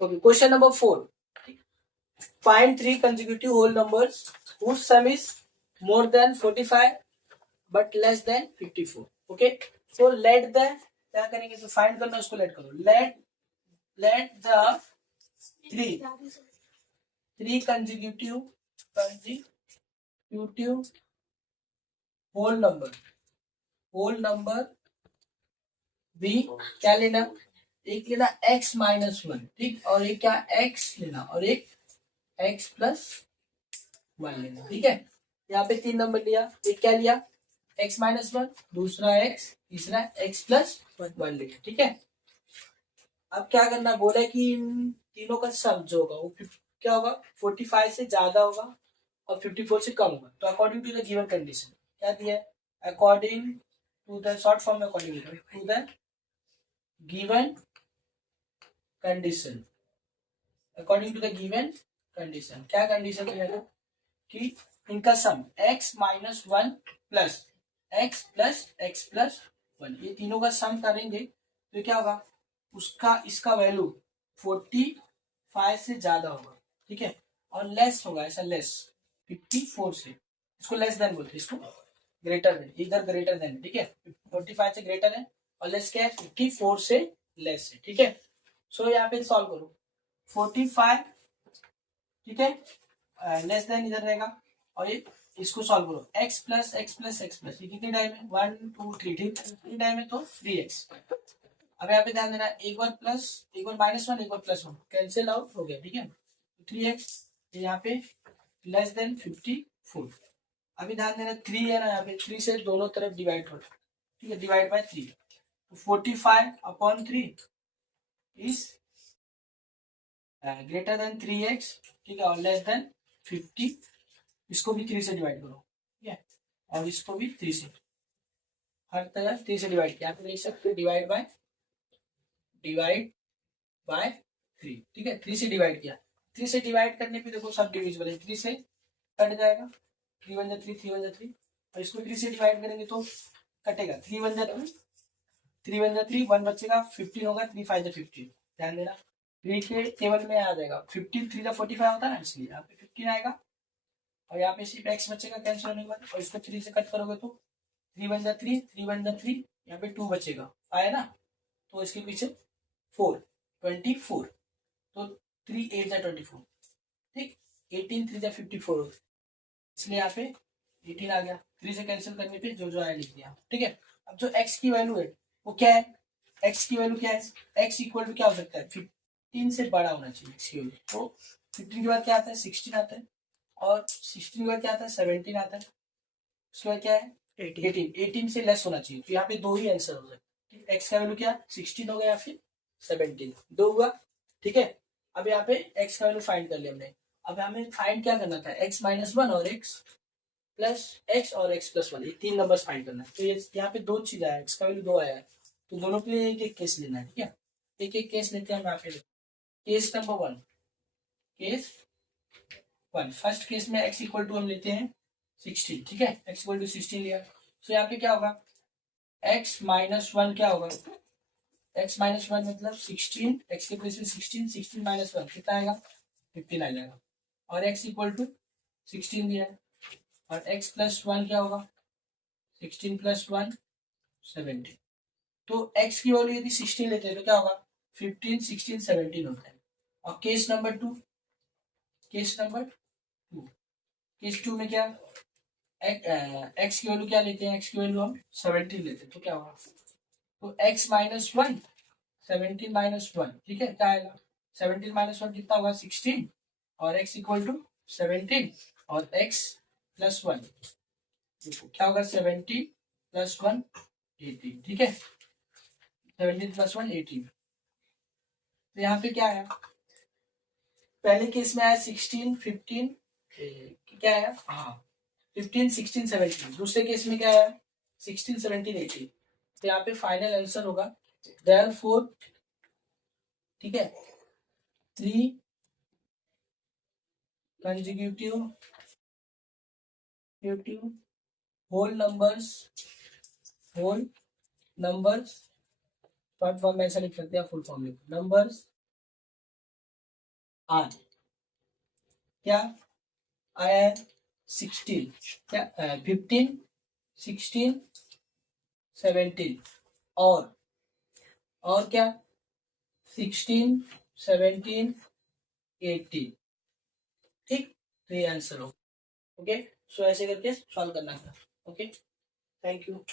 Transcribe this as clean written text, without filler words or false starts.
Okay, question number 4. Find 3 consecutive whole numbers whose sum is more than 45 but less than 54. Okay, so let the क्या करेंगे, तो find करना उसको late करो. Let the three consecutive whole number भी क्या लेना, एक लेना x माइनस वन, ठीक, और एक क्या x लेना और एक x प्लस वन लेना. ठीक है, यहाँ पे 3 नंबर लिया, एक क्या लिया x माइनस वन, दूसरा x, तीसरा x प्लस वन लिया. ठीक है, अब क्या करना, बोला कि इन तीनों का सम जो होगा वो क्या होगा, 45 से ज्यादा होगा और 54 से कम होगा. तो according to the given condition क्या दिया है, according to the short form में according to the given condition, according to the given condition. क्या कंडीशन दिया है कि इनका sum x minus one plus x plus one, ये तीनों का सम करेंगे तो क्या होगा, उसका इसका वैल्यू 45 से ज्यादा होगा. ठीक है, और लेस होगा, ऐसा लेस 54 से, इसको लेस देन बोलते हैं, इसको ग्रेटर देन, इधर ग्रेटर देन. ठीक है, 45 से ग्रेटर है और लेस क्या है, 54 से लेस है. ठीक है, सो यहाँ पे सॉल्व करो 45, ठीक है, लेस देन इधर रहेगा और ये इसको सॉल्व करो x प्लस ये कितनी टाइम है, 1 2 3, ठीक, कितनी टाइम है तो 3x. अब यहाँ पे ध्यान देना, एक बार प्लस, एक बार माइनस वन, एक बार प्लस वन, कैंसिल आउट हो गया. ठीक है, 3x यहाँ पे लेस देन 54. अभी ध्यान देना 3 है ना, यहाँ पे 3 से दोनों तरफ डिवाइड हो, ठीक है, डिवाइड बाय 3, तो 45 upon 3 is greater than 3x. ठीक है, और लेस देन 50. इसको भी 3 से डिवाइड करो, ठीक है, और इसको भी 3 से, हर तरह 3 से डिवाइड किया, आप देख सकते हो डिवाइड बाय 3. ठीक है, 3 से डिवाइड किया, 3 से डिवाइड करने पे देखो सब डिविजिबल है, 3 से कट जाएगा, 3 वन जा 3, 3 वन जा 3, और इसको 3 से डिवाइड करेंगे तो कटेगा, 3 वन जा 3, 3 वन जा 3, 1 बचेगा, 15 होगा, 3 फाइव जा 15. ध्यान देना 3 के टेबल में आ जाएगा, 15 3 जा 45 होता है ना, इसलिए यहाँ पे 15 आएगा, और यहाँ पे सिर्फ x बचेगा कैंसिल होने के बाद, और इसको 3 से कट करोगे तो 3 वन जा 3, 3 वन जा 3, यहाँ पे 2 बचेगा, आया ना, तो इसके पीछे 4 24, तो 3 8 जा 24, ठीक, 18 3 जा 54 होता है, इसलिए यहाँ पे 18 आ गया, 3 से कैंसिल करने पे जो आया लिख दिया. ठीक है, अब जो x की वैल्यू है वो क्या है, x की वैल्यू क्या है, x इक्वल टू क्या हो सकता है, 15 से बड़ा होना चाहिए x की वैल्यू. तो 15 के बाद क्या आता है, 16 आता है, और 16 के बाद क्या आता है, 17 आता है, उसके बाद क्या है 18 से लेस होना चाहिए. तो यहाँ पे दो ही आंसर हो सकते, x का वैल्यू क्या 16 हो गया या फिर 17, दो हुआ. ठीक है, अब यहाँ पे x का वैल्यू फाइंड कर लिया हमने. अब हमें फाइंड क्या करना था, x माइनस वन और x प्लस वन, ये 3 नंबर फाइंड करना है. तो ये यहाँ पे दो चीज आया, x का वैल्यू 2 आया है, तो दोनों के लिए एक एक केस लेना है. ठीक है, एक एक केस लेते हैं हम यहाँ पे. Case number 1, case 1, first case में x इक्वल टू हम लेते हैं 16. ठीक है, x इक्वल टू 16 लिया, तो यहाँ पे क्या होगा, x माइनस वन क्या होगा, x माइनस वन मतलब 16, x के प्लेस में 16 माइनस वन कितना आएगा, 15 आ जाएगा, और x इक्वल टू 16 दिया है, और x प्लस वन क्या होगा, 16 प्लस वन 17. तो x की वैल्यू यदि 16 लेते हैं तो क्या होगा, 15 16 17 होता है. और केस नंबर 2, केस 2 में क्या, x की वैल्यू क्या लेते हैं, x की वैल्यू हम 17 लेते हैं, तो क्या होगा, तो x minus one 17 minus one, ठीक है, क्या आएगा, 17 माइनस वन कितना होगा 16, और x इक्वल टू 17, और x प्लस वन क्या होगा 17 प्लस वन 18. ठीक है, 17 प्लस वन 18. तो यहाँ पे क्या है, पहले केस में आया 16 15, क्या आया, हाँ 15 16 17. दूसरे केस में क्या आया 16 17 18. तो यहाँ पे फाइनल आंसर होगा therefore, ठीक है, 3 consecutive whole numbers short form में ऐसा लिख सकते हैं, फुल फॉर्म लिख, नंबर्स 8 क्या आया है 16 क्या 15 16 17 और क्या 16 17 18 ठीक। तो ये आंसर हो। ओके सो ऐसे करके सॉल्व करना था। Okay thank you.